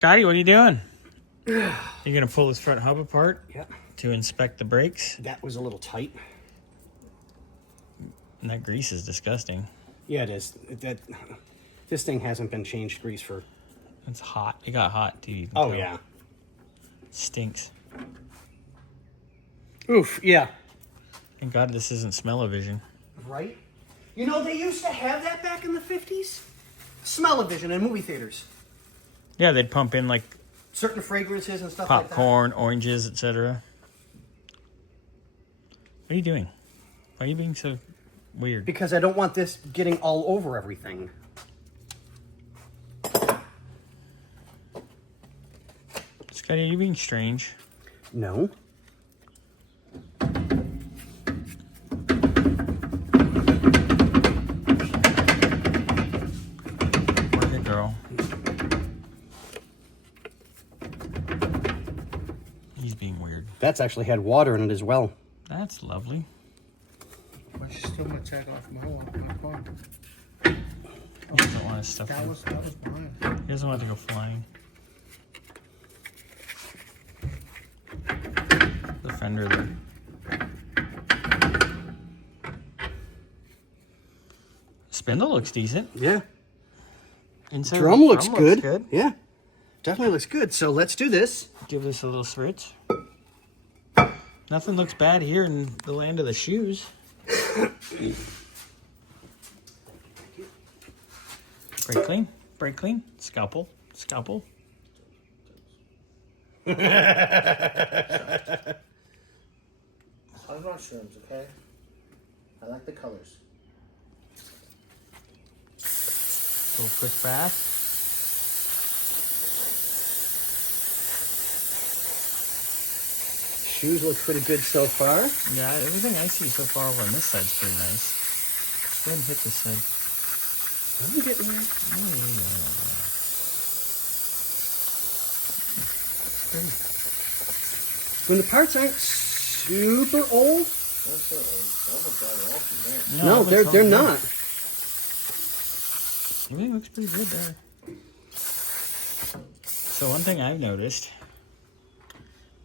Scotty, what are you doing? You're going to pull this front hub apart Yep. to inspect the brakes? That was a little tight. And that grease is disgusting. Yeah, it is. This thing hasn't been changed grease for... It's hot. It got hot, too. Oh, yeah. It stinks. Oof, yeah. Thank God this isn't smell-o-vision. Right? You know, they used to have that back in the 50s. Smell-o-vision in movie theaters. Yeah, they'd pump in, like, Certain fragrances and stuff popcorn, oranges, etc. What are you doing? Why are you being so weird? Because I don't want this getting all over everything. Scotty, are you being strange? No. Work it, girl. He's being weird. That's actually had water in it as well. That's lovely. But she's still gonna take off my car. He doesn't want his stuff. That was mine. He doesn't want it to go flying. The fender there. Spindle looks decent. Yeah. Inside Drum looks good. Yeah. Definitely looks good. So let's do this. Give this a little switch. Nothing looks bad here in the land of the shoes. Brake clean. Brake clean. Scalpel. Scalpel. I love mushrooms, okay? I like the colors. Little quick bath. Shoes look pretty good so far. Yeah, everything I see so far over on this side's pretty nice. Go ahead and hit this side. I'm getting there. When the parts aren't super old. No, it looks they're all not. good. Everything looks pretty good there. So one thing I've noticed,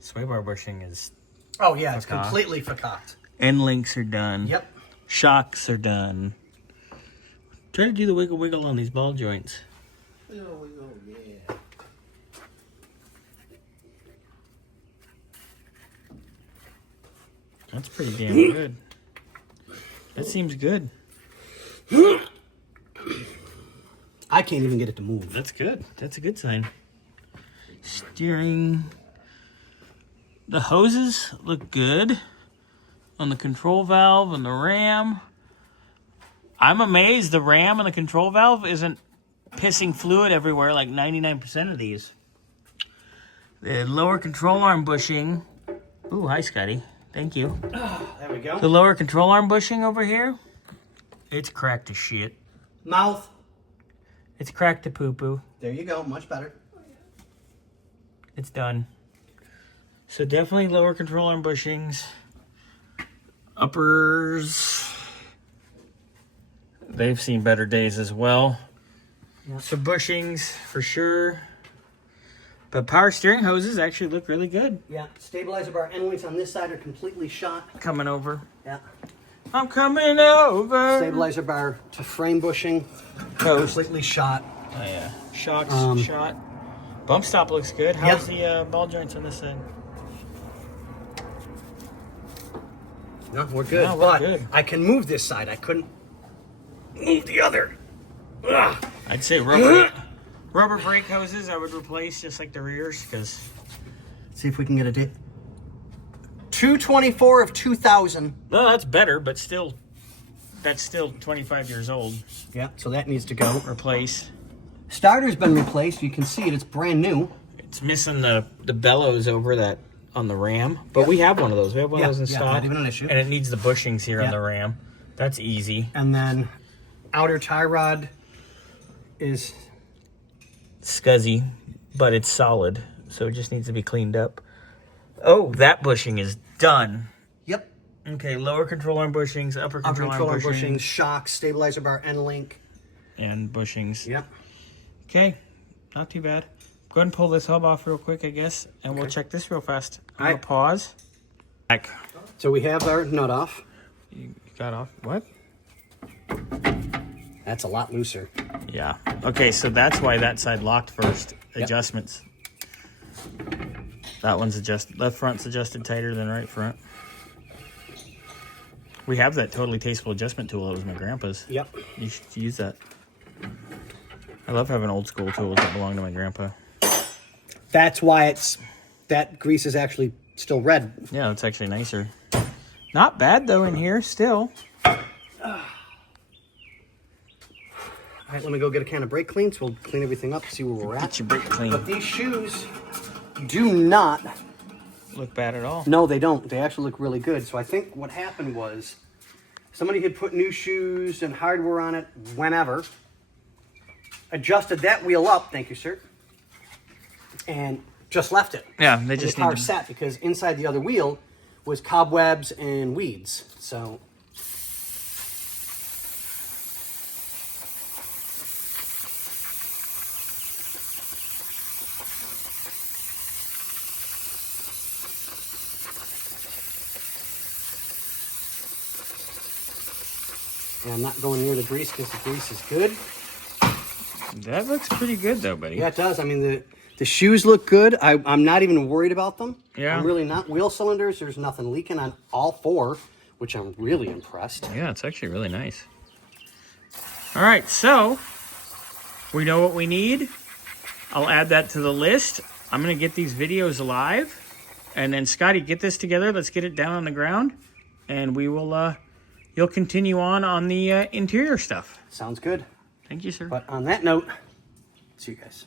sway bar bushing is Oh yeah, it's Fuck off. completely fakaked. end links are done. Yep. Shocks are done. Try to do the wiggle wiggle on these ball joints. Oh, yeah. That's pretty damn good. That seems good. I can't even get it to move. That's good. That's a good sign. Steering. The hoses look good on the control valve and the ram. I'm amazed the ram and the control valve isn't pissing fluid everywhere like 99% of these. The lower control arm bushing. Ooh, hi, Scotty. Thank you. There we go. The lower control arm bushing over here, it's cracked to shit. Mouth. It's cracked to poo-poo. There you go. Much better. It's done. So definitely lower control arm bushings. Uppers. They've seen better days as well. Yeah. So bushings for sure. But power steering hoses actually look really good. Yeah. Stabilizer bar end links on this side are completely shot. Coming over. Yeah. I'm coming over. Stabilizer bar to frame bushing. Toast. Completely shot. Oh yeah. Shocks, shot. Bump stop looks good. How's the ball joints on this side? No, we're good. No, we're but good. I can move this side. I couldn't move the other. Ugh. I'd say rubber brake hoses I would replace just like the rears because See if we can get a date. 224 of 2000. no, that's better, but still, that's still 25 years old. Yeah, so that needs to go. Replace. Starter's been replaced. You can see it. It's brand new. It's missing the bellows over that on the ram, but we have one of those. We have one of those in stock. not even an issue. And it needs the bushings here on Yeah. the ram. That's easy. And then outer tie rod is Scuzzy, but it's solid, so it just needs to be cleaned up. Oh, that bushing is done. Yep. Okay, lower control arm bushings, upper control arm bushings, shocks, stabilizer bar, end link. and bushings. Yep. Okay, not too bad. Go ahead and pull this hub off real quick, I guess, and we'll check this real fast. I'm Alright. gonna pause. Back. So we have our nut off. You got off. What? That's a lot looser. Yeah. Okay, so that's why that side locked first. Yep. Adjustments. That one's adjusted. Left front's adjusted tighter than right front. We have that totally tasteful adjustment tool. It was my grandpa's. Yep. You should use that. I love having old school tools that belong to my grandpa. That's why that grease is actually still red. Yeah, it's actually nicer. Not bad though in here still. All right, let me go get a can of brake clean, so we'll clean everything up, see where we're at. Get your brake clean. But these shoes do not Look bad at all. No, they don't. They actually look really good. So I think what happened was somebody had put new shoes and hardware on it whenever, adjusted that wheel up, thank you, sir, and just left it. Yeah, they And just the car need to... sat because inside the other wheel was cobwebs and weeds. So and I'm not going near the grease because the grease is good. That looks pretty good though, buddy. Yeah, it does. I mean, the shoes look good. I'm not even worried about them. Yeah. I'm really not. Wheel cylinders, there's nothing leaking on all four, which I'm really impressed. Yeah, it's actually really nice. All right, so we know what we need. I'll add that to the list. I'm going to get these videos live. And then, Scotty, get this together. Let's get it down on the ground. And we will, you'll continue on the interior stuff. Sounds good. Thank you, sir. But on that note, see you guys.